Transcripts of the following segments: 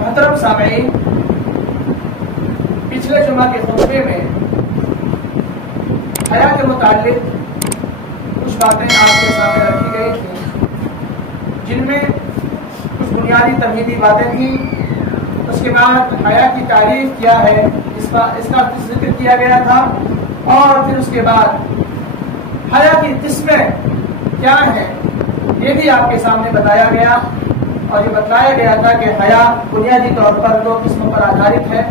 محترم سامعین، پچھلے جمعہ کے خطبے میں حیا کے متعلق کچھ باتیں آپ کے سامنے رکھی گئی تھیں، جن میں کچھ بنیادی تمہیدی باتیں تھیں۔ اس کے بعد حیا کی تعریف کیا ہے اس کا ذکر کیا گیا تھا، اور پھر اس کے بعد حیا کی قسمیں کیا ہیں یہ بھی آپ کے سامنے بتایا گیا، اور یہ بتلایا گیا تھا کہ حیا بنیادی طور پر دو قسموں پر آدھارت ہے،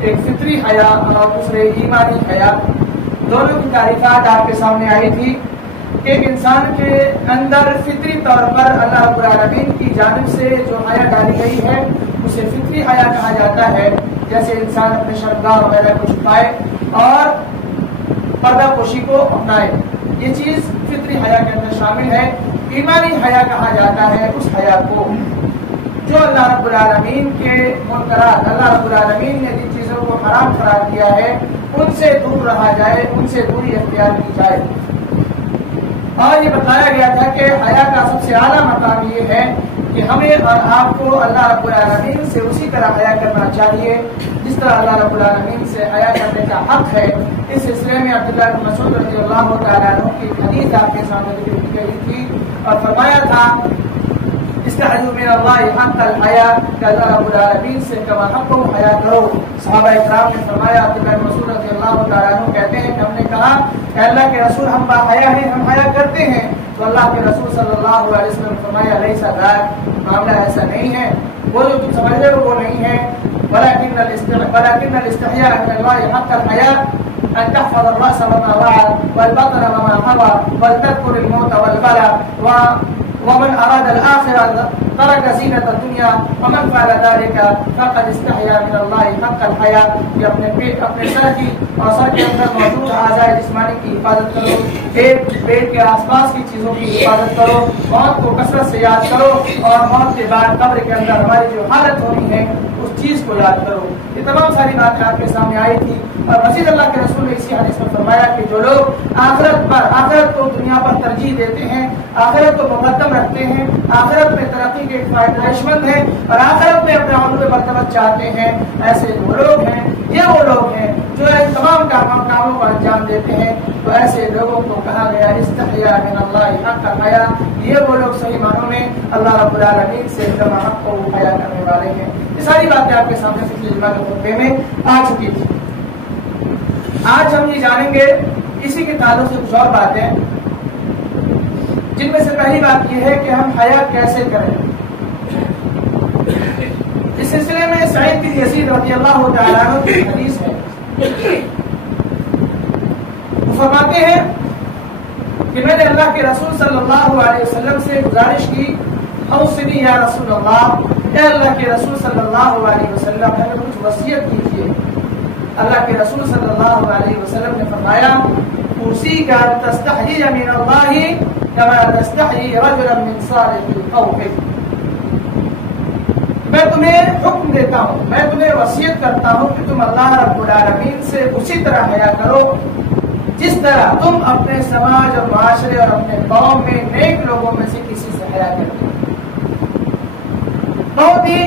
ایک فطری حیا اور دوسرے ایمانی حیا۔ دونوں کی تعریفات آپ کے سامنے آئی تھی کہ ایک انسان کے اندر فطری طور پر اللہ رب العالمین کی جانب سے جو حیا ڈالی گئی ہے اسے فطری حیا کہا جاتا ہے، جیسے انسان اپنے شرمگاہ وغیرہ کو چھپائے اور پردہ پوشی کو اپنائے، یہ چیز فطری حیا کے اندر شامل ہے۔ ایمانی حیا کہا جاتا ہے اس حیا کو جو اللہ رب العالمین کے منکرات، اللہ رب العالمین نے جن چیزوں کو حرام قرار دیا ہے ان سے دور رہا جائے، ان سے دوری اختیار کی جائے۔ اور یہ بتایا گیا تھا کہ حیا کا سب سے اعلیٰ مقام یہ ہے کہ ہمیں اور آپ کو اللہ رب العالمین سے اسی طرح حیا کرنا چاہیے جس طرح اللہ رب العالمین سے حیا کرنے کا حق ہے۔ اس سلسلے میں عبداللہ بن مسعود رضی اللہ تعالیٰ عنہ کی حدیث آپ کے سامنے ذکر کی گئی تھی اور فرمایا تھا استحیوا من اللہ حق الحیا، کہ اللہ رب العالمین سے کما حق حیا کرو۔ صحابہ اکرام نے فرمایا، عبداللہ بن مسعود رضی اللہ تعالیٰ عنہ کہتے ہیں کہ ہم نے کہا کہ اللہ کے رسول ہم با حیا ہیں، ہم حیا کرتے ہیں، تو اللہ کے رسول صلی اللہ علیہ وسلم نے فرمایا لیس ذاک، معاملہ ایسا نہیں ہے، وہ جو تم سمجھ رہے ہو وہ نہیں ہے، ولكن الاستحياء من الله حق الحياة أن تحفظ الرأس وما وعى والبطن وما حوى ولتذكر الموت والبلى ومن أراد الآخرة ترك زینت الدنیا ومن فعل ذلك فقد استحیا من اللہ حق الحیا، کہ اپنے سر کی اور سر کے اندر موجود اعضاء جسمانی کی حفاظت کرو، پیٹ کے آس پاس کی چیزوں کی حفاظت کرو، موت کو کثرت سے یاد کرو، اور موت کے بعد قبر کے اندر ہماری جو حالت ہونی ہے اس چیز کو یاد کرو۔ یہ تمام ساری باتیں آپ کے سامنے آئی تھی، اور مزید اللہ کے رسول نے اسی حدیث میں فرمایا کہ جو لوگ آخرت کو دنیا پر ترجیح دیتے ہیں، آخرت کو مقدم رکھتے ہیں، آخرت میں ترقی کے خواہش مند ہیں اور آخرت میں اپنے عمل مرتبت چاہتے ہیں، ایسے وہ لوگ ہیں، یہ وہ لوگ ہیں جو ان تمام کاموں کو انجام دیتے ہیں۔ تو ایسے لوگوں کو کہا گیا استحیا من اللہ حق الحیا، یہ وہ لوگ صحیح معنوں میں اللہ رب العالمین سے کما حق کو حیا کرنے والے ہیں۔ یہ ساری باتیں آپ کے سامنے پچھلے جمعہ کے خطبے میں آ چکی تھی۔ آج ہم یہ جانیں گے اسی کے تعلق سے کچھ اور باتیں، جن میں سے پہلی بات یہ ہے کہ ہم حیا کیسے کریں۔ اس سلسلے میں سعید بن یزید رضی اللہ تعالیٰ عنہ کی حدیث ہے، وہ فرماتے ہیں کہ میں نے اللہ کے رسول صلی اللہ علیہ وسلم سے گزارش کی، اوصنی یا رسول اللہ، اے اللہ کے رسول صلی اللہ علیہ وسلم ہمیں کچھ وصیت کیجیے۔ اللہ کے رسول صلی اللہ علیہ وسلم نے فرمایا اوصیک ان تستحیی من اللہ کما تستحیی رجلا من صالح القوم، میں تمہیں حکم دیتا ہوں، میں تمہیں وصیت کرتا ہوں کہ تم اللہ رب العالمین سے اسی طرح حیا کرو جس طرح تم اپنے سماج اور معاشرے اور اپنے قوم میں نیک لوگوں میں سے کسی سے حیا کرتے ہو۔ بہت ہی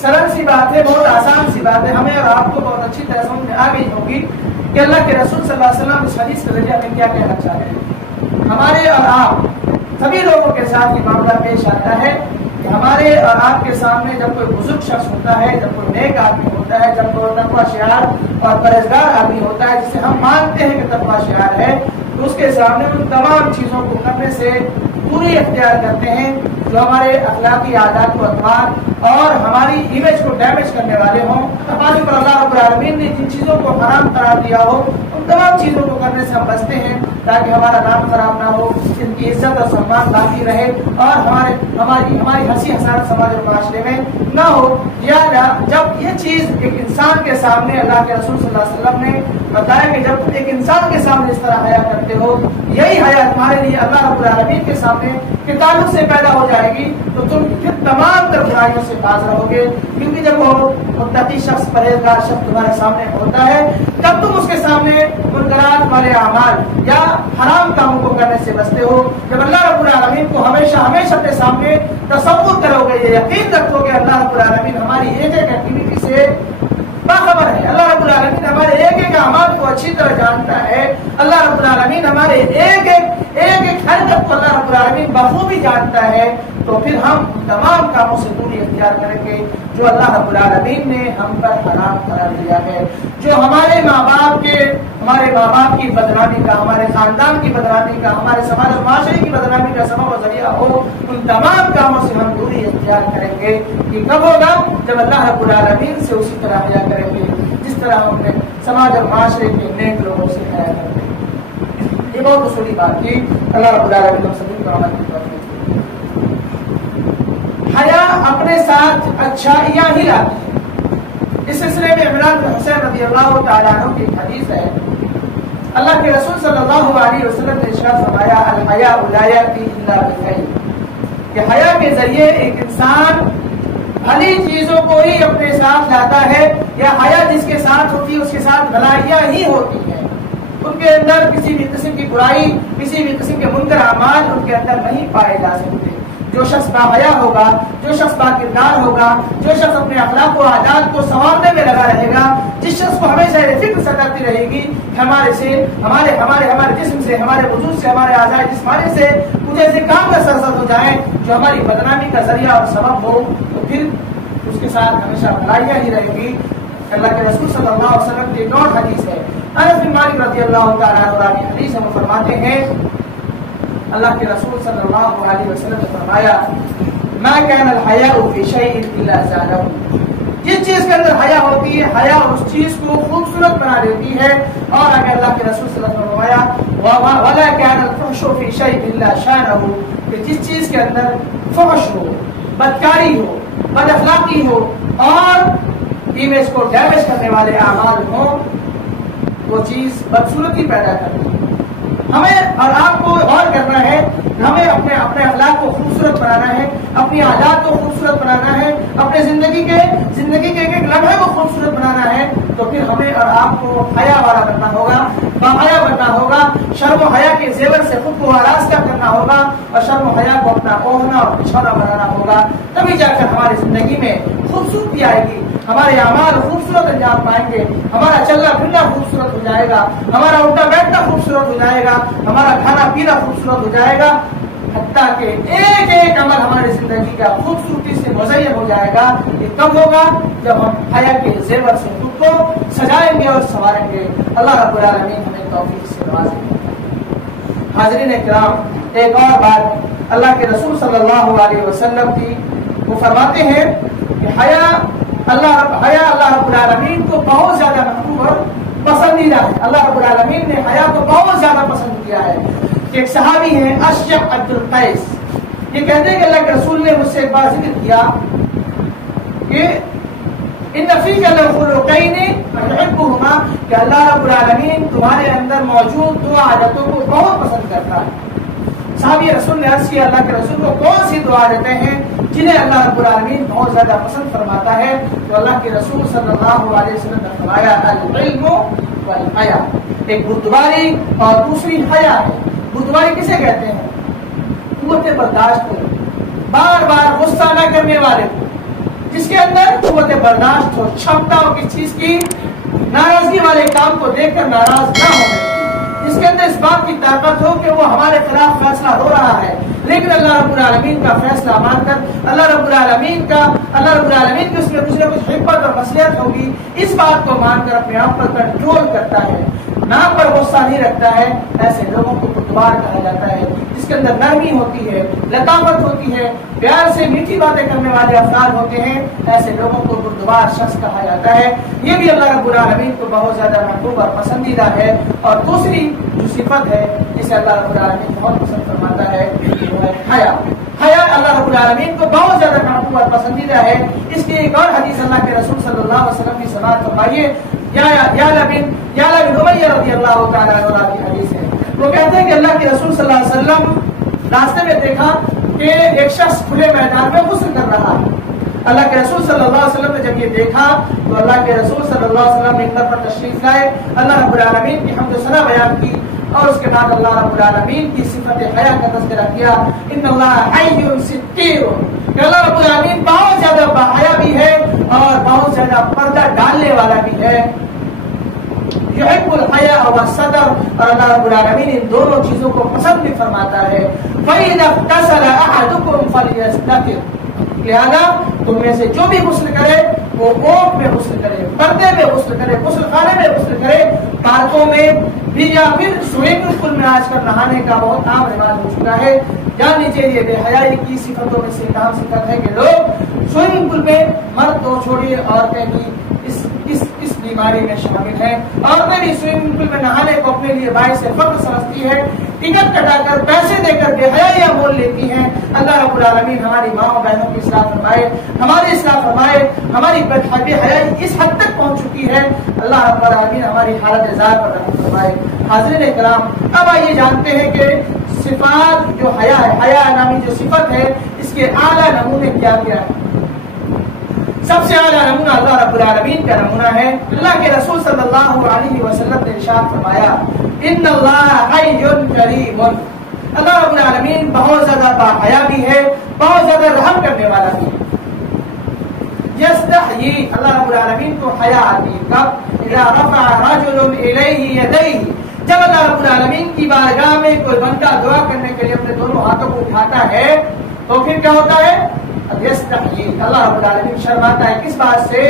سرل سی بات ہے، بہت آسان سی بات ہے، ہمیں اور آپ کو بہت اچھی طرح سمجھ میں آ گئی ہوگی کہ اللہ کے رسول صلی اللہ علیہ وسلم اس حدیث کے ذریعے ہمیں کیا کہنا چاہ رہے ہیں۔ ہمارے اور آپ سبھی لوگوں کے ساتھ یہ معاملہ پیش آتا ہے کہ ہمارے اور آپ کے سامنے جب کوئی بزرگ شخص ہوتا ہے، جب کوئی نیک آدمی ہوتا ہے، جب کوئی تقویٰ شعار اور پرہیزگار آدمی ہوتا ہے جسے ہم مانتے ہیں کہ تقویٰ شعار ہے، تو اس کے سامنے ان تمام چیزوں کو کرنے سے پوری اختیار کرتے ہیں جو ہمارے اخلاقی عادات و اطوار اور ہماری امیج کو ڈیمیج کرنے والے ہوں۔ ہمارے پر اللہ رب العالمین نے جن چیزوں کو حرام قرار دیا ہو ان تمام چیزوں کو کرنے سے ہم بچتے ہیں تاکہ ہمارا نام خراب نہ ہو، ان کی عزت اور سمان باقی رہے اور ہماری ہنسی حسرت سماج اور معاشرے میں نہ ہو۔ یا جب یہ چیز ایک انسان کے سامنے اللہ کے رسول صلی اللہ علیہ وسلم نے بتایا کہ جب ایک انسان کے سامنے اس طرح حیا کرتے ہو، یہی حیا تمہارے لیے اللہ رب العالمین کے سامنے کے تعلق سے پیدا ہو جائے گی تو تم پھر تمام تر برائیوں سے باز رہو گے، کیونکہ جب وہ متقی شخص، پرہیزگار شخص تمہارے سامنے ہوتا ہے تب تم اس کے سامنے منکرات والے اعمال یا حرام کاموں کو کرنے سے بچتے ہو۔ جب اللہ رب العالمین کو ہمیشہ ہمیشہ اپنے سامنے تصور کرو گے، یہ یقین رکھو گے اللہ رب العالمین ہماری ایک ایک ایکٹیویٹی سے باخبر ہے، اللہ رب العالمین ہمارے ایک ایک اعمال کو اچھی طرح جانتا ہے، اللہ رب العالمین ہمارے ایک ایک حرکت کو اللہ رب العالمین بخوبی جانتا ہے، تو پھر ہم تمام کاموں سے دوری اختیار کریں گے جو اللہ رب العالمین نے ہم پر حرام قرار دیا ہے، جو ہمارے ماں باپ کی بدنامی کا، ہمارے خاندان کی بدنامی کا، ہمارے سماج اور معاشرے کی بدنامی کا سبب و ذریعہ ہو، ان تمام کاموں سے ہم دوری اختیار کریں گے۔ یہ کب ہوگا؟ جب اللہ رب العالمین سے اسی طرح حیا کریں گے جس طرح ہم اپنے سماج اور معاشرے کے نیک لوگوں سے حیا کرتے ہیں۔ یہ بہت اصولی بات تھی، اللہ رب العالمین ہم سبھی کو عمل کی توفیق۔ حیا اپنے ساتھ اچھائیاں ہی لاتی ہے۔ اس سلسلے میں عمران بن حسین رضی اللہ تعالیٰ عنہ کی ایک حدیث ہے، اللہ کے رسول صلی اللہ علیہ وسلم نے ارشاد فرمایا الحیاء لا یأتی الا بخیر، کہ حیا کے ذریعے ایک انسان بھلی چیزوں کو ہی اپنے ساتھ لاتا ہے، یا حیا جس کے ساتھ ہوتی ہے اس کے ساتھ بھلائیاں ہی ہوتی ہیں، ان کے اندر کسی بھی قسم کی برائی، کسی بھی قسم کے منکر اعمال ان کے اندر نہیں پائے جا سکتے۔ جو شخص باحیا ہوگا، جو شخص با کردار ہوگا، جو شخص اپنے اخلاق و عادات کو سنوارنے میں لگا رہے گا، جس شخص کو ہمیشہ یہ فکر ستاتی رہے گی کہ ہمارے جسم سے، ہمارے وجود سے، ہمارے اعضاء جسمانی سے کچھ ایسے کام کا سرزد ہو جائیں جو ہماری بدنامی کا ذریعہ اور سبب ہو، تو پھر اس کے ساتھ ہمیشہ بھلائیاں ہی رہے گی۔ اللہ کے رسول صلی اللہ علیہ وسلم کی ایک اور حدیث ہے، انس بن مالک رضی اللہ تعالیٰ عنہ کی حدیث ہے، وہ فرماتے ہیں اللہ کے رسول صلی اللہ علیہ وسلم نے فرمایا ما كان الحیاء فی شیء الا زانہ، جس چیز کے اندر حیا ہوتی ہے، حیا اس چیز کو خوبصورت بنا دیتی ہے، اور اگر اللہ کے رسول صلی اللہ علیہ وسلم نے فرمایا ولا كان الفحش فی شیء الا شانہ، کہ جس چیز کے اندر فحش ہو، بدکاری ہو، بد اخلاقی ہو اور امیج کو ڈیمیج کرنے والے اعمال ہوں، وہ چیز بدصورتی پیدا کرتی ہے۔ ہمیں اور آپ کو غور کرنا ہے، ہمیں اپنے اخلاق کو خوبصورت بنانا ہے، اپنی عادات کو خوبصورت بنانا ہے، اپنے زندگی کے ایک ایک لمحے کو خوبصورت بنانا ہے، تو پھر ہمیں اور آپ کو حیا والا بننا ہوگا، باحیا بننا ہوگا، شرم و حیا کے زیور سے خود کو آراستہ کرنا ہوگا، اور شرم و حیا کو اپنا اوڑھنا اور بچھونا بنانا ہوگا، تبھی جا کر ہماری زندگی میں خوبصورتی آئے گی، ہمارے اعمال خوبصورت انجام پائیں گے، ہمارا چلنا پھرنا خوبصورت ہو جائے گا، ہمارا اٹھنا بیٹھنا خوبصورت ہو جائے گا، ہمارا کھانا پینا خوبصورت ہو جائے گا، حتیٰ کہ ایک ایک عمل ہماری زندگی کا خوبصورتی سے مزین ہو جائے گا۔ یہ کب ہوگا؟ جب ہم حیا کے زیور سے خود کو سجائیں گے اور سنواریں گے۔ اللہ رب العالمین ہمیں توفیق سے نوازے۔ حاضرین کرام، ایک اور بات اللہ کے رسول صلی اللہ علیہ وسلم کی، وہ فرماتے ہیں کہ حیا اللہ رب العالمین کو بہت زیادہ محبوب اور پسندیدہ ہے۔ اللہ رب العالمین نے حیا کو بہت زیادہ پسند کیا ہے۔ ایک صحابی ہے اشجع عبد القیس، یہ کہتے ہیں کہ اللہ کے رسول نے مجھ سے ایک بار ذکر کیا کہ ان فیک لخلقین یحبہما، کہ اللہ رب العالمین تمہارے اندر موجود دو عادتوں کو بہت پسند کرتا ہے۔ صحابی رسول نے عرض کیا اللہ کے رسول کو کون سی دو عادتیں ہیں جنہیں اللہ رب العالمین بہت زیادہ پسند فرماتا ہے؟ تو اللہ کے رسول صلی اللہ علیہ وسلم نے فرمایا العلم والحیا، ایک بردباری اور دوسری حیا ہے۔ بردباری کسے کہتے ہیں؟ قوت برداشت کو، بار بار غصہ نہ کرنے والے کو، جس کے اندر قوت برداشت ہو، چھمتا ہو کس چیز کی، ناراضگی والے کام کو دیکھ کر ناراض نہ ہونے، جس کے اندر اس بات کی طاقت ہو کہ وہ ہمارے خلاف فیصلہ ہو رہا ہے لیکن اللہ رب العالمین کا فیصلہ مان کر اللہ رب العالمین کی اس میں کچھ نہ کچھ حکمت اور مصلحت ہوگی، اس بات کو مان کر اپنے آپ پر کنٹرول کرتا ہے، نام پر غصہ نہیں رکھتا ہے، ایسے لوگوں کو بردبار کہا جاتا ہے، جس کے اندر نرمی ہوتی ہے، لطافت ہوتی ہے، پیار سے میٹھی باتیں کرنے والے افراد ہوتے ہیں، ایسے لوگوں کو بردبار شخص کہا جاتا ہے۔ یہ بھی اللہ رب العالمین کو بہت زیادہ محبوب اور پسندیدہ ہے۔ اور دوسری جو صفت ہے جسے اللہ رب العالمین بہت پسند فرماتا ہے وہ ہے حیا۔ حیا اللہ رب العالمین کو بہت زیادہ محبوب اور پسندیدہ ہے۔ اس کی ایک اور حدیث اللہ کے رسول صلی اللہ علیہ وسلم کی سماعت فرمائیے، یعلا بن امیہ رضی اللہ تعالیٰ عنہ کی حدیث ہے۔ وہ کہتے ہیں کہ اللہ کے رسول صلی اللہ علیہ وسلم راستے میں دیکھا کہ ایک شخص کھلے میدان میں غسل کر رہا ہے. اللہ کے رسول صلی اللہ علیہ وسلم نے جب یہ دیکھا تو اللہ کے رسول صلی اللہ علیہ وسلم ممبر پر تشریف لائے, اللہ رب العالمین کی حمد و ثنا بیان کی اور اس کے بعد اللہ رب العالمین کی صفت حیا کا تذکرہ کیا. ان اللہ حی ستیر, کہ اللہ رب العالمین بہت زیادہ باحیا بھی ہے اور بہت زیادہ پردہ ڈالنے والا بھی ہے. یحب الحیا والصدر, اور اللہ رب العالمین ان دونوں چیزوں کو پسند بھی فرماتا ہے. فَإِذَا اغْتَسَلَ أَحَدُكُمْ فَلْيَسْتَتِرْ, لہذا تم میں سے جو بھی غسل کرے وہ اوٹ میں غسل کرے, پردے میں غسل کرے, غسل خانے میں غسل کرے, پارکوں میں بھی یا پھر سوئمنگ پول میں آج کل نہانے کا بہت عام رواج ہو چکا ہے. جان لیجیے یہ بے حیائی کی صفتوں میں سے ایک اہم صفت ہے کہ لوگ سوئمنگ پول میں, مرد تو چھوڑیے عورتیں بھی اس بیماری میں شامل ہیں. عورتیں بھی سوئمنگ پول میں نہانے کو اپنے لیے باعث فخر سمجھتی ہے, ٹکٹ کٹا کر پیسے دے کر بے حیائی مول لیتی ہیں. اللہ رب العالمین ہماری ماں بہنوں کی اصلاح فرمائے, ہماری اصلاح فرمائے. ہماری بے حیائی اس حد تک پہنچ چکی ہے, اللہ رب العالمین ہماری حالت ظاہر پر رحم فرمائے. حاضرین کرام, اب آئیے جانتے ہیں کہ صفات جو حیا ہے, حیا نامی جو صفت ہے, اس کے اعلیٰ نمونے کیا کیا ہے. سب سے اعلیٰ نمونہ اللہ رب العالمین کا نمونہ ہے. اللہ کے رسول صلی اللہ علیہ وسلم نے ارشاد فرمایا, ان اللہ حی کریم, اللہ رب العالمین بہت زیادہ باحیا بھی ہے, بہت زیادہ رحم کرنے والا بھی ہے. یستحیی, اللہ رب العالمین کو حیا آتی ہے کب؟ اذا رفع رجل الیہ یدیہ, جب اللہ رب العالمین کی بارگاہ میں کوئی بندہ دعا کرنے کے لیے اپنے دونوں ہاتھوں کو اٹھاتا ہے تو پھر کیا ہوتا ہے؟ یستحیی, اللہ رب العالمین شرماتا ہے. کس بات سے؟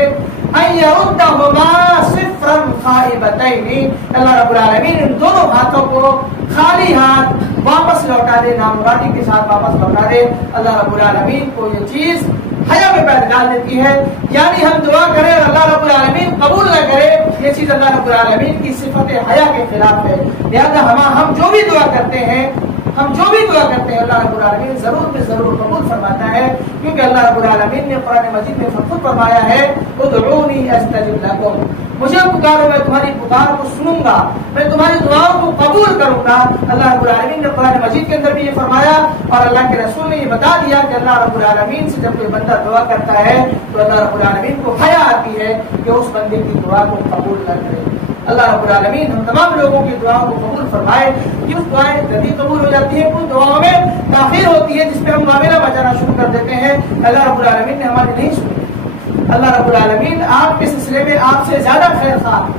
ان یردہما صفرا خائبتین, اللہ رب العالمین ان دونوں ہاتھوں کو خالی ہاتھ واپس لوٹا دے, نامرادی کے ساتھ واپس لوٹا دے. اللہ رب العالمین کو یہ چیز حیا میں پیدا ڈال دیتی ہے. یعنی ہم دعا کریں اور اللہ رب العالمین قبول نہ کرے, یہ چیز اللہ رب العالمین کی صفت حیا کے خلاف ہے. لہذا ہم جو بھی دعا کرتے ہیں اللہ رب العالمین ضرور میں ضرور قبول فرماتا ہے, کیونکہ اللہ رب العالمین نے قرآن مجید میں خود فرمایا ہے, ادعونی استجب لکم, مجھے پکارو میں تمہاری پکار کو سنوں گا, میں تمہاری دعاؤں کو قبول کروں گا. اللہ رب العالمین نے قرآن مجید کے اندر بھی یہ فرمایا اور اللہ کے رسول نے یہ بتا دیا کہ اللہ رب العالمین سے جب کوئی بندہ دعا کرتا ہے تو اللہ رب العالمین کو حیا آتی ہے کہ اس بندے کی دعا کو قبول نہ کرے. اللہ رب العالمین ہم تمام لوگوں کی دعاؤں کو قبول فرمائے. کچھ دعائیں جلدی قبول ہو جاتی ہیں, کچھ دعاؤں میں تاخیر ہوتی ہے جس پہ ہم معاملہ بچانا شروع کر دیتے ہیں. اللہ رب العالمین نے ہماری نہیں سنی. اللہ رب العالمین آپ کے سلسلے میں آپ سے زیادہ خیر خواہ,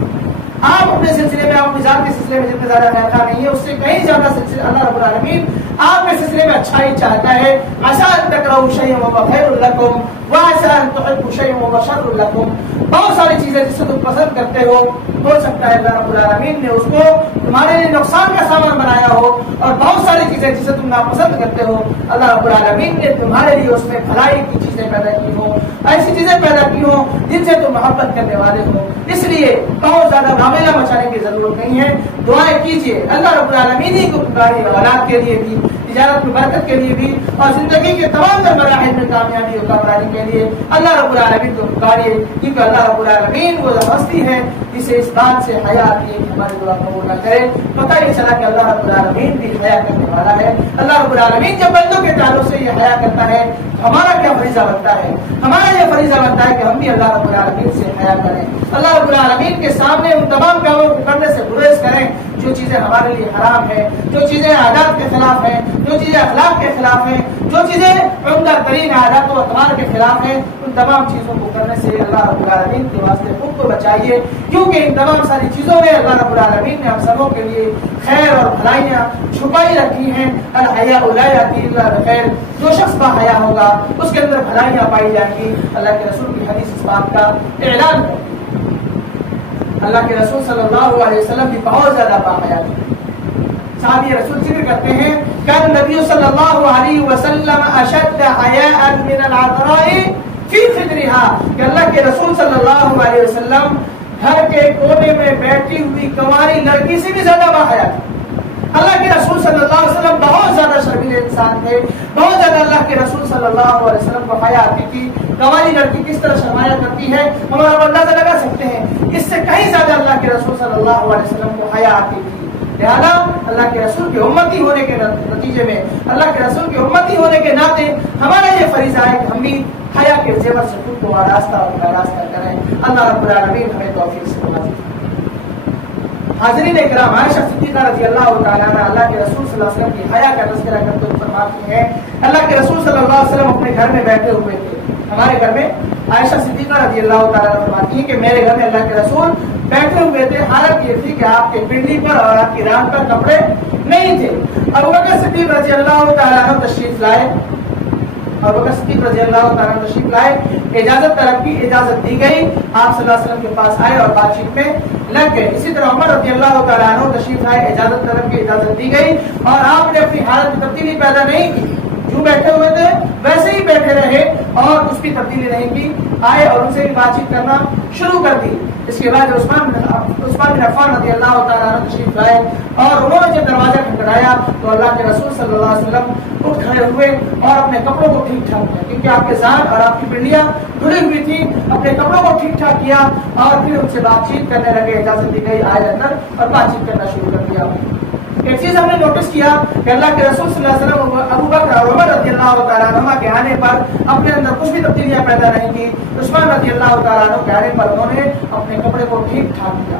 آپ اپنے سلسلے میں, آپ مزاج کے سلسلے میں جتنے زیادہ خیر خواہ نہیں ہے, اس سے کہیں زیادہ سلسلے اللہ رب العالمین آپ کے سلسلے میں اچھائی چاہتا ہے. عسیٰ ان تکرہوا شیئا وہو خیر لکم وعسیٰ ان تحبوا شیئا وہو شر لکم. بہت ساری چیزیں جس سے تم پسند کرتے ہو سکتا ہے اللہ رب العالمین نے اس کو تمہارے لیے نقصان کا سامان بنایا ہو, اور بہت ساری چیزیں جسے تم ناپسند کرتے ہو اللہ رب العالمین نے تمہارے لیے اس میں بھلائی کی چیزیں پیدا کی ہوں, ایسی چیزیں پیدا کی ہوں جن سے تم محبت کرنے والے ہو. اس لیے بہت زیادہ معاملہ مچانے کی ضرورت نہیں ہے, دعائیں کیجیے. اللہ رب العالمین ہی کو پکاری, اولاد کے لیے بھی, تجارت کی برکت کے لیے بھی, اور زندگی کے تمام تر مراحل میں کامیابی اور کامیابی کے لیے اللہ رب العالمین کو پکاریے, کیونکہ اللہ رب العالمین وہ ہستی ہے جسے اس بات سے حیا آتی ہے کہ ہماری دعا قبول نہ کرے. پتہ یہ چلا کہ اللہ رب العالمین بھی حیا کرنے والا ہے. اللہ رب العالمین جب بندوں کے تعلق سے یہ حیا کرتا ہے, ہمارا کیا فریضہ بنتا ہے؟ ہمارا یہ فریضہ بنتا ہے کہ ہم بھی اللہ رب العالمین سے حیا کریں. اللہ رب العالمین کے سامنے ان تمام کاموں کو کرنے سے گریز کریں جو چیزیں ہمارے لیے حرام ہیں, جو چیزیں عادات کے خلاف ہیں, جو چیزیں اخلاق کے خلاف ہیں, جو چیزیں عمدہ ترین عادات و اطوار کے خلاف ہیں, ان تمام چیزوں کو کرنے سے اللہ رب العالمین کے واسطے خود کو بچائیے, کیونکہ ان تمام ساری چیزوں میں اللہ رب العالمین نے ہم سبوں کے لیے خیر اور بھلائیاں چھپائی رکھی ہیں. الحیاء لا یأتی الا بخیر, جو شخص با حیا ہوگا اس کے اندر بھلائیاں پائی جائیں گی. اللہ کے رسول کی حدیث اس بات کا اعلان ہے. اللہ کے رسول صلی اللہ علیہ وسلم بھی بہت زیادہ باحیا تھے. صحابی رسول ذکر کرتے ہیں کان نبی صلی اللہ علیہ وسلم اشد حیاء من العذراء فی خدرها, کہ اللہ کے رسول صلی اللہ علیہ وسلم گھر کے کونے میں بیٹھی ہوئی کنواری لڑکی سے بھی زیادہ باحیا تھے. اللہ کے رسول صلی اللہ علیہ وسلم بہت زیادہ شرمیلے انسان تھے, بہت زیادہ اللہ کے رسول صلی اللہ علیہ وسلم کو حیا آتی تھی. کنواری لڑکی کس طرح شرمایا کرتی ہے ہمارا اندازہ لگا سکتے ہیں. اس سے کہیں زیادہ اللہ کے رسول صلی اللہ علیہ وسلم کو حیا آتی تھی. لہذا اللہ کے رسول کی امتی ہونے کے نتیجے میں، اللہ کے رسول کی امتی ہونے کے ناطے ہمارا یہ فریضہ ہے کہ ہم بھی حیا کے زیور سے خود کو آراستہ اور آراستہ کریں۔ اللہ رب العالمین ہمیں توفیق سے نوازے۔ حاضرین کرام، عائشہ صدیقہ رضی اللہ تعالیٰ عنہ اللہ کے رسول صلی اللہ علیہ وسلم کی حیا کا تذکرہ کرتے ہوئے فرماتی ہیں، اللہ کے رسول صلی اللہ علیہ وسلم اپنے گھر میں بیٹھے ہوئے تھے۔ ہمارے گھر میں عائشہ صدیقہ رضی اللہ تعالیٰ عنہ فرماتی ہیں کہ میرے گھر میں اللہ کے رسول بیٹھے ہوئے تھے، حالت یہ تھی کہ آپ کے پنڈلی پر اور آپ کی ران پر کپڑے نہیں تھے۔ ابو بکر صدیق رضی اللہ تعالیٰ عنہ تشریف لائے، ابو بکر صدیق رضی اللہ تعالیٰ عنہ تشریف لائے، اجازت طلب کی، اجازت دی گئی، آپ صلی اللہ علیہ وسلم کے پاس آئے اور بات چیت میں لگ گئے۔ اسی طرح عمر رضی اللہ تعالیٰ عنہ تشریف لائے، اجازت طلب کی، اجازت دی گئی اور آپ نے اپنی حالت میں تبدیلی پیدا نہیں کی، جو بیٹھے ہوئے تھے ویسے ہی بیٹھے رہے اور اس کی تبدیلی نہیں کی، آئے اور ان سے بھی بات چیت کرنا شروع کر دی۔ اس کے بعد عثمان بن عفان رضی اللہ تعالیٰ عنہ تشریف لائے اور انہوں نے جب دروازہ کھٹکھٹایا تو اللہ کے رسول صلی اللہ علیہ وسلم اٹھ کھڑے ہوئے اور اپنے کپڑوں کو ٹھیک ٹھاک کیا، کیونکہ آپ کے ذات اور آپ کی پنڈلیاں دھلی ہوئی تھی، اپنے کپڑوں کو ٹھیک ٹھاک کیا اور پھر ان سے بات چیت کرنے لگے، اجازت دی گئی، آئے اندر اور بات چیت کرنا شروع کر دیا۔ ایک چیز ہم نے نوٹس کیا کہ اللہ کے رسول صلی اللہ علیہ وسلم ابو بکر اور عمر رضی اللہ تعالیٰ عنہ کے آنے پر اپنے اندر کچھ بھی تبدیلیاں پیدا نہیں کی، عثمان رضی اللہ تعالیٰ عنہ کے آنے پر انہوں نے اپنے کپڑے کو ٹھیک ٹھاک کیا۔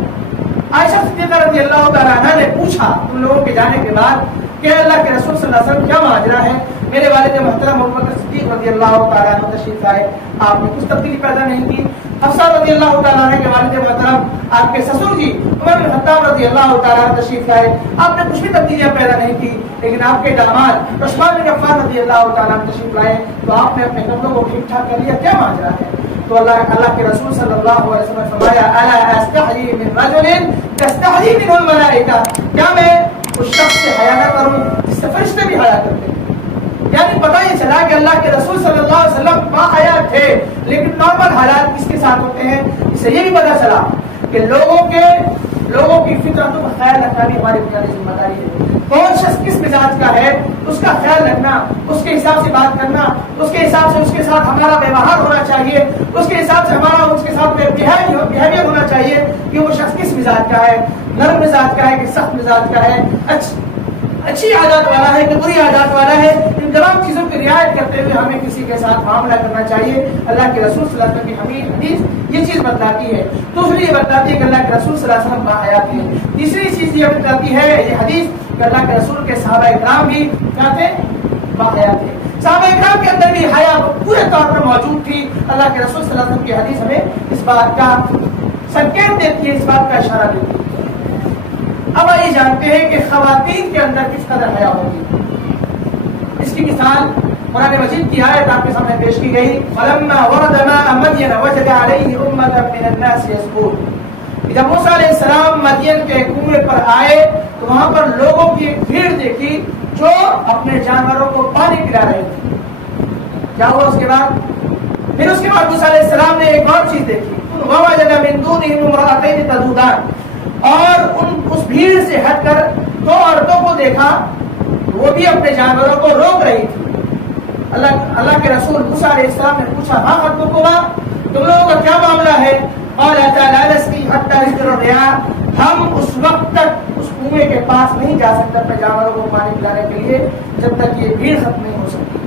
عائشہ صدیقہ رضی اللہ تعالیٰ عنہ نے پوچھا ان لوگوں کے جانے کے بعد کہ اللہ کے رسول صلی اللہ علیہ وسلم کیا ماجرا ہے؟ میرے والد محترم ابو بکر صدیق رضی اللہ تعالیٰ عنہ تشریف لائے، آپ نے کچھ تبدیلی پیدا نہیں کی۔ حفصہ رضی اللہ تعالیٰ عنہ کے والد محترم آپ کے سسر جی عمر بن خطاب رضی اللہ تعالیٰ عنہ تشریف لائے، آپ نے کچھ بھی تبدیلیاں پیدا نہیں کی، لیکن آپ کے داماد عثمان بن عفان رضی اللہ تعالیٰ عنہ تشریف لائے تو آپ نے اپنے کپڑوں کو ٹھیک ٹھاک کر لیا، کیا ماجرا ہے؟ تو اللہ کے رسول صلی اللہ علیہ وسلم نے فرمایا الا استحیی من رجل تستحیی منہ الملائکہ، کیا میں اس شخص سے حیا نہ کروں جس سے فرشتے بھی حیا کرتے ہیں؟ یعنی پتہ یہ چلا کہ اللہ کے رسول صلی اللہ علیہ وسلم باحیا تھے، لیکن نارمل حالات کس کے ساتھ ہوتے ہیں؟ اس سے یہ بھی پتہ چلا کہ لوگوں کی فطرتوں کا خیال رکھنا بھی ہماری بنیادی ذمہ داری ہے۔ کون شخص کس مزاج کا ہے اس کا خیال رکھنا، اس کے حساب سے بات کرنا، اس کے حساب سے اس کے ساتھ ہمارا ویوہار ہونا چاہیے، اس کے حساب سے ہمارا اس کے ساتھ بہیویئر ہونا چاہیے کہ وہ شخص کس مزاج کا ہے، نرم مزاج کا ہے کہ سخت مزاج کا ہے، اچھی عادات والا ہے کہ بری عادات والا ہے۔ ان تمام چیزوں کی رعایت کرتے ہوئے ہمیں کسی کے ساتھ معاملہ کرنا چاہیے۔ اللہ کے رسول صلی اللہ علیہ وسلم کی ہمیں حدیث یہ چیز بتلاتی ہے۔ دوسری یہ بتلاتی ہے کہ اللہ کے رسول صلی اللہ علیہ وسلم باحیا تھے۔ تیسری چیز یہ بتلاتی ہے یہ حدیث کہ اللہ کے رسول کے صحابہ اکرام بھی کیا تھے؟ باحیا تھے۔ صحابہ اکرام کے اندر بھی حیا پورے طور پر موجود تھی۔ اللہ کے رسول صلی اللہ علیہ وسلم کی حدیث ہمیں اس بات کا سنکیت دیتی ہے، اس بات کا اشارہ دیتی ہے۔ اب آئیے جانتے ہیں کہ خواتین کے اندر کس قدر حیا ہوگی۔ اس کی مثال قرآن مجید کی آیت آپ کے سامنے پیش کی گئی، فَلَمَّا وَرَدَ مَاءَ مَدْيَنَ وَجَدَ عَلَيْهِ أُمَّةً مِّنَ النَّاسِ يَسْقُونَ۔ جب موسیٰ علیہ السلام مدین کے کنویں پر آئے تو وہاں پر لوگوں کی ایک بھیڑ دیکھی جو اپنے جانوروں کو پانی پلا رہے تھے۔ کیا ہوا اس کے بعد؟ پھر اس کے بعد موسیٰ علیہ السلام نے ایک اور چیز دیکھی، وَوَجَدَ مِن دُونِهِمْ امْرَأَتَيْنِ تَذُودَانِ، اور اس بھیڑ سے ہٹ کر دو عورتوں کو دیکھا، وہ بھی اپنے جانوروں کو روک رہی تھی۔ اللہ کے رسول موسیٰ علیہ السلام نے پوچھا ما خطبکما، تم لوگوں کا کیا معاملہ ہے؟ قالتا لا نسقی حتی یصدر الرعاء، ہم اس وقت تک اس کنویں کے پاس نہیں جا سکتے اپنے جانوروں کو پانی پلانے کے لیے جب تک یہ بھیڑ ختم نہیں ہو سکتی۔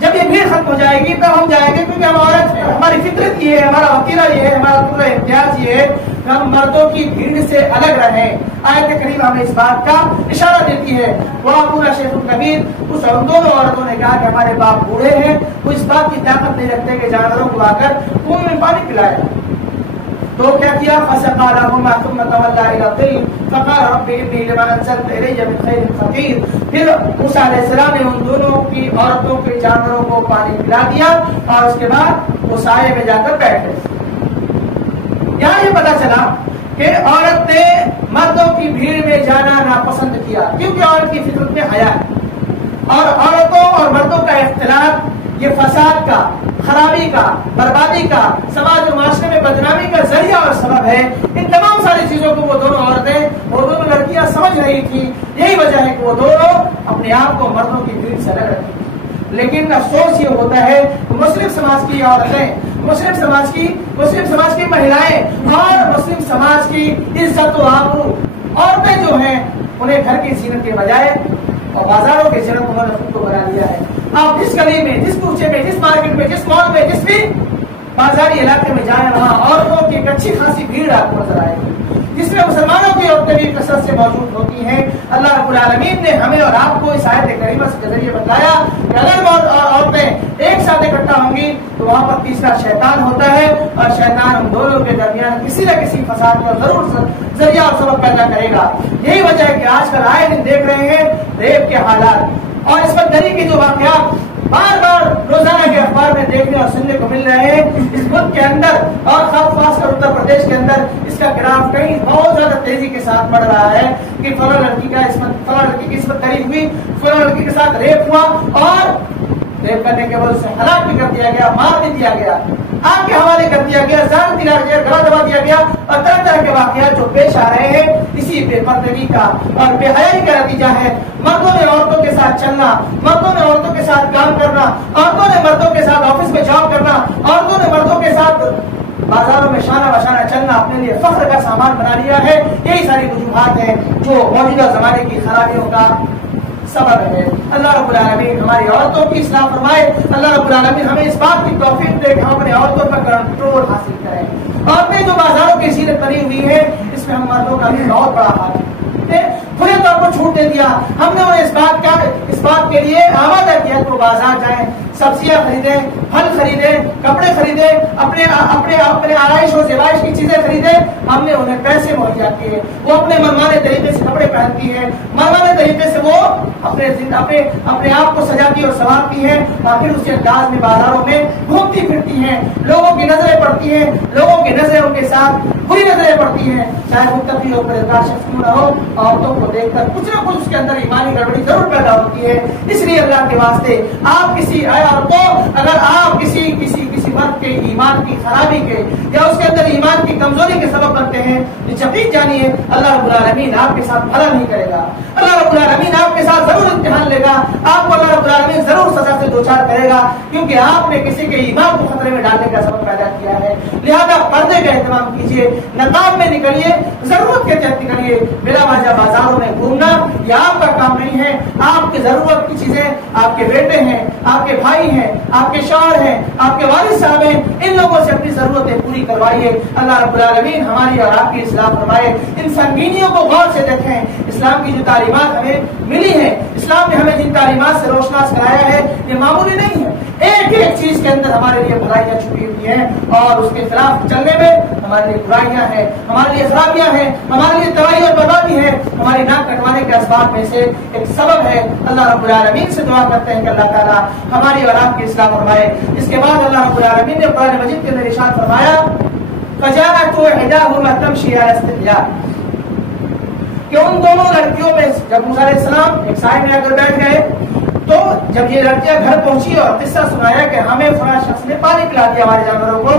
جب یہ بھیڑ ختم ہو جائے گی تب ہم جائیں گے، کیونکہ ہم عورت ہماری فطرت یہ ہے، ہمارا وقیرہ یہ ہے، ہمارا پورا امتیاز یہ ہے کہ ہم مردوں کی بھیڑ سے الگ رہیں۔ آیت کریم ہمیں اس بات کا اشارہ دیتی ہے۔ وہ پورا شیخ الکبیر، اس دونوں عورتوں نے کہا کہ ہمارے باپ بوڑھے ہیں، وہ اس بات کی طاقت نہیں رکھتے کہ جانوروں کو آ کر کنویں میں پانی پلائے۔ تو کیا کیا؟ فسقى لهما ثم تولى الى الظل فقال رب اني لما انزلت الي من خير فقير۔ پھر موسیٰ علیہ السلام نے ان دونوں کی عورتوں کے جانوروں کو پانی پلا دیا اور اس کے بعد وہ سائے میں جا کر بیٹھ گئے۔ یہاں یہ پتا چلا کہ عورت نے مردوں کی بھیڑ میں جانا ناپسند کیا، کیونکہ عورت کی فطرت میں حیا ہے، اور عورتوں اور مردوں کا اختلاط یہ فساد کا، خرابی کا، بربادی کا، سماج و معاشرے میں بدنامی کا ذریعہ اور سبب ہے۔ ان تمام ساری چیزوں کو وہ دونوں عورتیں، وہ دونوں لڑکیاں سمجھ رہی تھی، یہی وجہ ہے کہ وہ دونوں اپنے آپ کو مردوں کی بھیڑ سے الگ رکھتی تھی۔ لیکن افسوس یہ ہوتا ہے کہ مسلم سماج کی عورتیں، مسلم سماج کی مہلائیں اور مسلم سماج کی عزت و آبرو عورتیں جو ہیں انہیں گھر کی زینت کے بجائے اور بازاروں کی زینت انہوں نے خود کو بنا لیا ہے. آپ جس گلی میں، جس کوچے میں، جس مارکیٹ میں، جس مال میں، جس بھی بازاری علاقے میں جائیں وہاں عورتوں کی ایک اچھی خاصی بھیڑ آپ کو نظر آئے گی جس میں مسلمانوں کی عورتیں بھی کثرت سے موجود ہوتی ہیں. اللہ رب العالمین نے ہمیں اور آپ کو اس آیت کریمہ کے ذریعے بتلایا کہ اگر عورتیں ایک ساتھ اکٹھا ہوں گی تو وہاں پر تیسرا شیطان ہوتا ہے اور شیطان ہم دونوں کے درمیان کسی نہ کسی فساد کا ضرور ذریعہ اور سبب پیدا کرے گا. یہی وجہ ہے کہ آج کل آئے دن دیکھ رہے ہیں ریپ کے حالات اور عصمت دری کے جو واقعات بار بار روزانہ کے اخبار میں دیکھنے اور سننے کو مل رہے ہیں. اس ملک کے اندر اور خاص کر اتر پردیش کے اندر اس کا گراف کہیں بہت زیادہ تیزی کے ساتھ بڑھ رہا ہے کہ فلاں لڑکی کی عصمت دری ہوئی، فلاں لڑکی کے ساتھ ریپ ہوا اور ریپ کرنے کے بعد اسے ہلاک بھی کر دیا گیا، مار بھی دیا گیا، آگ کے حوالے کر دیا گیا، زہر دیا گیا، گلا دبا دیا گیا اور طرح طرح کے واقعات جو پیش آ رہے ہیں اسی بے پردگی کا اور بے حیائی کا نتیجہ ہے. مردوں نے عورتوں کے ساتھ چلنا، مردوں نے عورتوں کے ساتھ کام کرنا، عورتوں نے مردوں کے ساتھ آفس میں جاب کرنا، عورتوں نے مردوں کے ساتھ بازاروں میں شانہ بشانہ چلنا اپنے لیے فخر کا سامان بنا لیا ہے. یہی ساری وجوہات ہیں جو موجودہ زمانے کی خرابیوں کا سبب ہے. اللہ رب العالمین ہماری عورتوں کی اصلاح فرمائے. اللہ رب العالمین ہمیں اس بات کی توفیق دے کہ ہم اپنے عورتوں پر کنٹرول حاصل کریں. عورتیں جو بازاروں کی زینت بنی ہوئی ہے اس میں ہم مردوں کا بھی بہت بڑا ہاتھ ہے. کھلے طور پر چھوٹ دے دیا. ہم نے انہیں اس بات کے لیے آمادہ کیا کہ وہ بازار جائیں، سبزیاں خریدیں، پھل خریدیں، کپڑے خریدیں، اپنے آرائش اور زیبائش کی چیزیں خریدیں. ہم نے انہیں پیسے مہیا کیے، وہ اپنے منمانے طریقے سے کپڑے پہنتی ہیں، منمانے طریقے سے وہ اپنے آپ کو سجاتی اور سنوارتی ہیں، آخر اسی انداز میں بازاروں میں گھومتی پھرتی ہیں. لوگوں کی نظریں پڑتی ہیں، لوگوں کی نظریں ان کے ساتھ بری نظریں پڑتی ہیں. چاہے متقی ہو، پرہیزگار شخص کیوں نہ ہو، عورتوں کو دیکھ کر کچھ نہ کچھ اس کے اندر ایمانی گڑبڑی ضرور پیدا ہوتی ہے. اس لیے اللہ کے واسطے اگر آپ کسی مرد کے ایمان کی خرابی کے یا اس کے اندر ایمان کی کمزوری کے سبب بنتے ہیں تو یقین جانیے اللہ رب العالمین آپ کے ساتھ بھلا نہیں کرے گا. اللہ رب العالمین آپ کے ساتھ ضرور امتحان لے گا. آپ کو اللہ رب العالمین ضرور سزا سے دوچار کرے گا کیونکہ آپ نے کسی کے ایمان کو خطرے میں ڈالنے کا سبب پیدا کیا ہے. لہذا پردے کا اہتمام کیجیے، نقاب میں نکلیے، ضرورت کے تحت نکلیے. بلا وجہ بازاروں میں گھومنا یہ آپ کا کام نہیں ہے. آپ کی ضرورت کی چیزیں آپ کے بیٹے ہیں، آپ کے بھائی ہیں، آپ کے شوہر ہیں، آپ کے والد صاحب ہیں، ان لوگوں سے اپنی ضرورتیں پوری کروائیے. اللہ رب العالمین ہماری اور آپ کی اصلاح فرمائے. ان سنگینیوں کو غور سے دیکھیں. اسلام کی جو تعلیمات ہمیں ملی ہیں، اسلام نے ہمیں جن تعلیمات سے روشناس کرایا ہے یہ معمولی نہیں ہے. ایک ایک چیز کے اندر ہمارے لیے بھلائیاں چھپی ہوئی ہیں اور اس کے خلاف چلنے میں ہمارے لیے برائیاں ہیں، ہمارے لیے خرابیاں ہیں، ہمارے لیے تباہی اور بربادی ہے. ہماری ناک کٹوانے کے اسباب میں سے ایک سبب ہے. اللہ رب العالمین سے دعا کرتے ہیں کہ اللہ تعالیٰ ہماری اور آپ کی اصلاح فرمائے. اس کے بعد اللہ رب العالمین نے قرآن مجید کے اندر ارشاد فرمایا فجاءت احداهما تمشي على استحياء کہ ان دونوں لڑکیوں میں جب موسیٰ علیہ السلام ایک سائے میں آ کر بیٹھ گئے تو جب یہ لڑکیاں گھر پہنچی اور قصہ سنایا کہ ہمیں فلاں شخص نے پانی پلا دیا ہمارے جانوروں کو،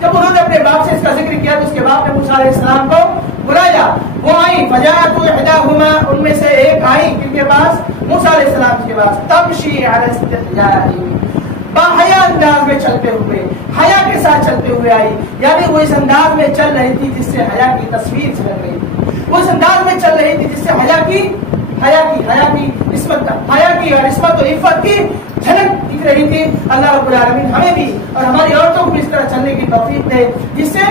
جب انہوں نے اپنے باپ سے اس کا ذکر کیا تو اس کے باپ نے موسیٰ علیہ السلام کو بلایا. وہ آئی فجاءت احداهما ان میں سے ایک آئی کن کے پاس؟ موسیٰ علیہ السلام کے پاس. تمشي على استحياء باحیا انداز میں چلتے ہوئے، حیا کے ساتھ چلتے ہوئے آئی. یعنی وہ اس انداز میں چل رہی تھی جس سے حیا کی تصویر جھلک رہی تھی. وہ اس انداز میں چل رہی تھی جس سے حیا کی اور عصمت و عفت کی جھلک دکھ رہی تھی. اللہ رب العالمین ہمیں بھی اور ہماری عورتوں کو بھی اس طرح چلنے کی توفیق دے جس سے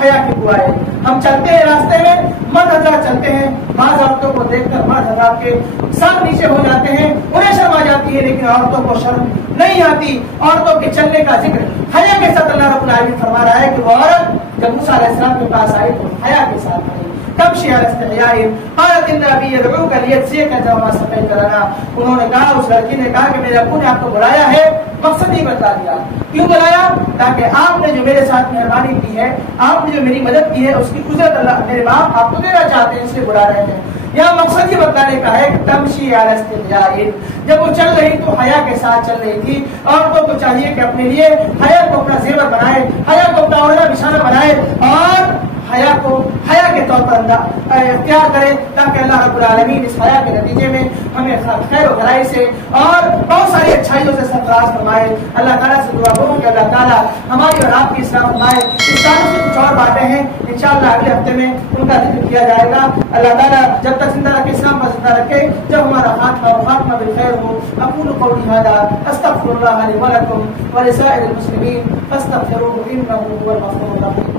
حیا کی بو آئے. ہم چلتے ہیں راستے میں، مرد حضرات چلتے ہیں، بعض عورتوں کو دیکھ کر مرد حضرات کے ساتھ نیچے ہو جاتے ہیں، انہیں شرم آ جاتی ہے لیکن عورتوں کو شرم نہیں آتی. عورتوں کے چلنے کا ذکر حیا کے ساتھ اللہ رب العالمین فرما رہا ہے کہ وہ عورت جب موسیٰ علیہ السلام کے پاس آئی تو حیا کے ساتھ آئی. تمشي على استحياء قالت ان ابي يدعوك ليجزيك اجر ما سقيت لنا. انہوں نے کہا، اس لڑکی نے کہا کہ میرے ابو نے آپ کو بلایا ہے. مقصد ہی بتا دیا. کیوں بلایا؟ تاکہ آپ نے جو میرے ساتھ مہربانی کی ہے، آپ نے جو میری مدد کی ہے، اس کی اجرت اللہ میرے باپ آپ کو دینا چاہتے ہیں، اس لیے بلا رہے ہیں. یہاں مقصد یہ بتانے کا ہے کہ تمشي على استحياء جب وہ چل رہی تو حیا کے ساتھ چل رہی تھی. عورتوں کو چاہیے کہ اپنے لیے حیا کو اپنا زیور بنائے، حیا کو اپنا اوڑھنا بچھانا بنائے اور حیا کو حیا کے طور پر اختیار کریں تاکہ اللہ رب العالمین اس حیا کے نتیجے میں ہمیں خیر و بھلائی سے اور بہت ساری اچھائیوں سے سرفراز فرمائے. اللہ تعالیٰ سے دعا کروں کہ اللہ تعالیٰ ہماری اور آپ کی اصلاح فرمائے. اس تعلق سے کچھ اور باتیں ہیں انشاءاللہ اگلے ہفتے میں ان کا ذکر کیا جائے گا. اللہ تعالیٰ جب تک زندہ رکھے اسلام پر زندہ رکھے, جب ہمارا خاتمہ بالخیر ہو. اقول قولی هذا استغفر الله لي ولكم ولسائر المسلمين فاستغفروه انه هو الغفور الرحيم.